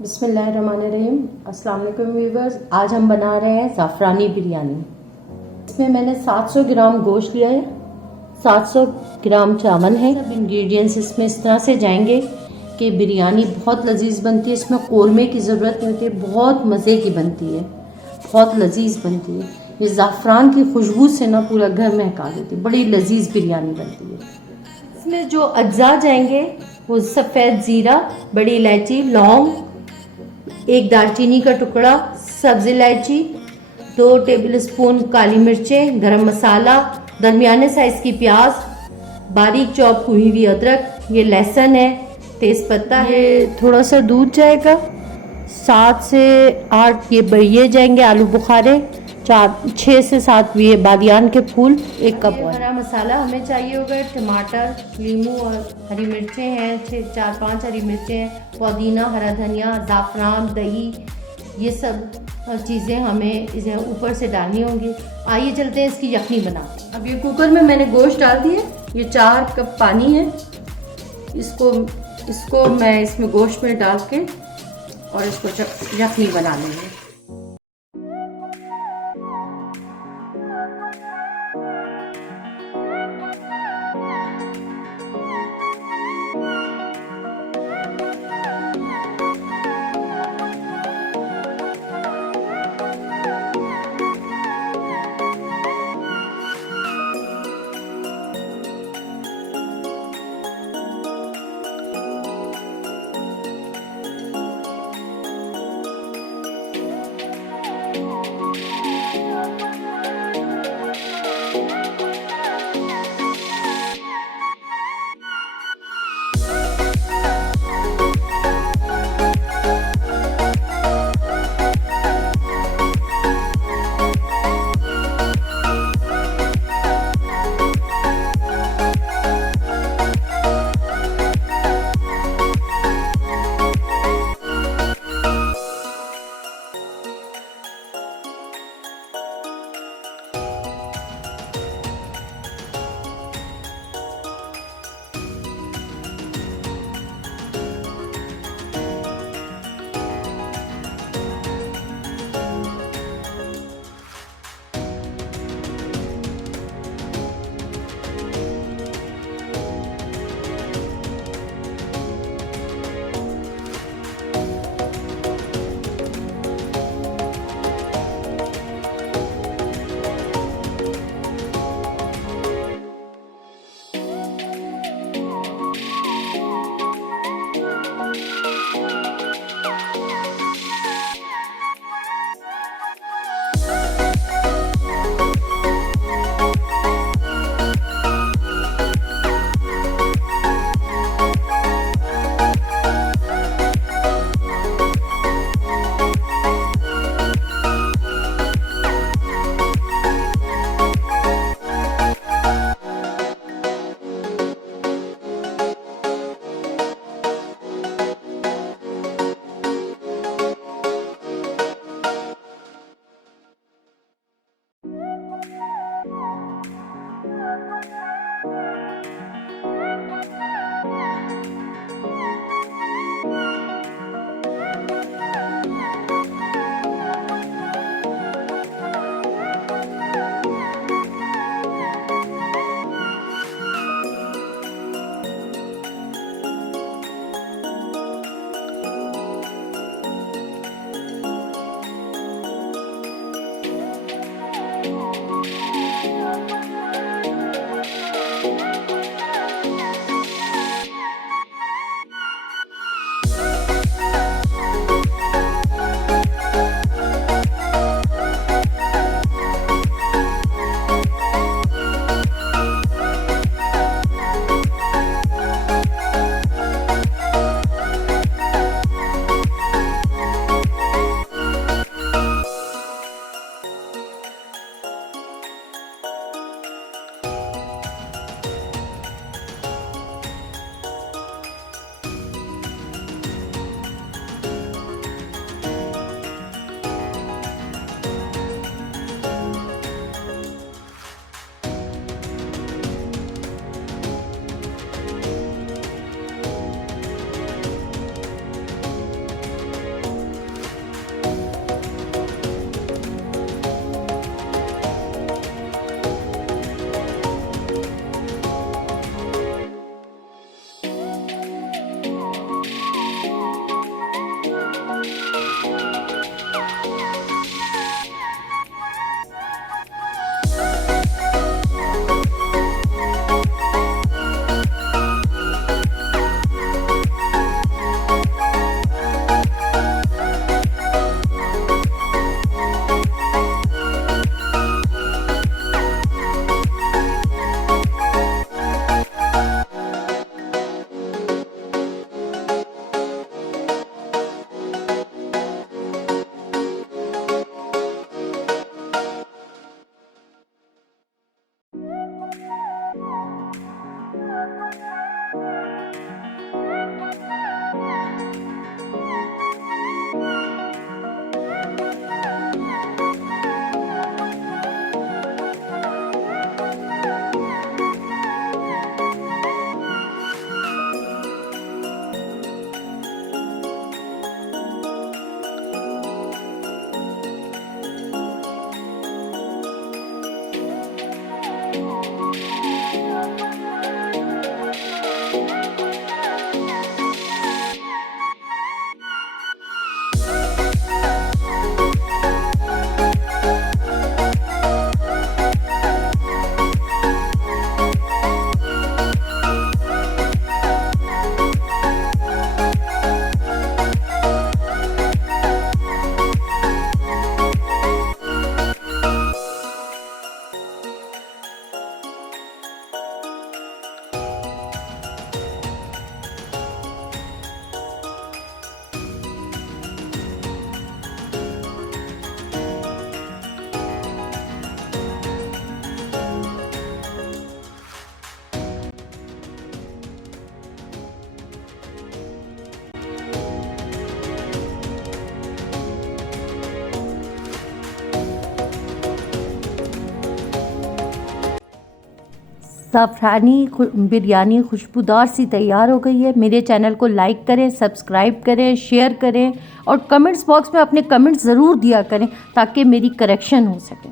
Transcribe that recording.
बिस्मिल्लाहिर्रहमानिर्रहीम। अस्सलाम वालेकुम व्यूवर्स। आज हम बना रहे हैं ज़ाफ़रानी बिरयानी। इसमें मैंने 700 ग्राम गोश्त लिया है, 700 ग्राम चावल है। सब इंग्रेडिएंट्स इसमें इस तरह से जाएंगे कि बिरयानी बहुत लजीज बनती है। इसमें कोरमे की ज़रूरत नहीं होती, बहुत मज़े की बनती है, बहुत लजीज बनती है। ये ज़ाफ़रान की खुशबू से ना पूरा घर महका देती है, बड़ी लजीज बिरयानी बनती है। इसमें जो अज्जा जाएंगे वो सफ़ेद ज़ीरा, बड़ी इलायची, लौंग, एक दालचीनी का टुकड़ा, सब्ज़ इलायची, 2 टेबलस्पून काली मिर्चें, गरम मसाला, दरमियाने साइज़ की प्याज, बारीक चॉप हुई हुई अदरक, ये लहसुन है, तेज़पत्ता है। थोड़ा सा दूध जाएगा, 7 से 8 ये जाएंगे आलू बुखारे, 6 से 7 ये बादियान के फूल, 1 कप ऑयल। हरा मसाला हमें चाहिए होगा, टमाटर, लीमू और हरी मिर्चें हैं, 4-5 हरी मिर्चें हैं, पुदीना, हरा धनिया, ज़ाफ़रान, दही, ये सब चीज़ें हमें इसे ऊपर से डालनी होंगी। आइए चलते हैं इसकी यखनी बना। अब ये कुकर में मैंने गोश्त डाल दिए, ये 4 कप पानी है। इसको मैं इसमें गोश्त में डाल के और इसको यखनी बना लेंगे। ज़ाफ़रानी बिरयानी खुशबूदार सी तैयार हो गई है। मेरे चैनल को लाइक करें, सब्सक्राइब करें, शेयर करें और कमेंट्स बॉक्स में अपने कमेंट्स ज़रूर दिया करें ताकि मेरी करेक्शन हो सके।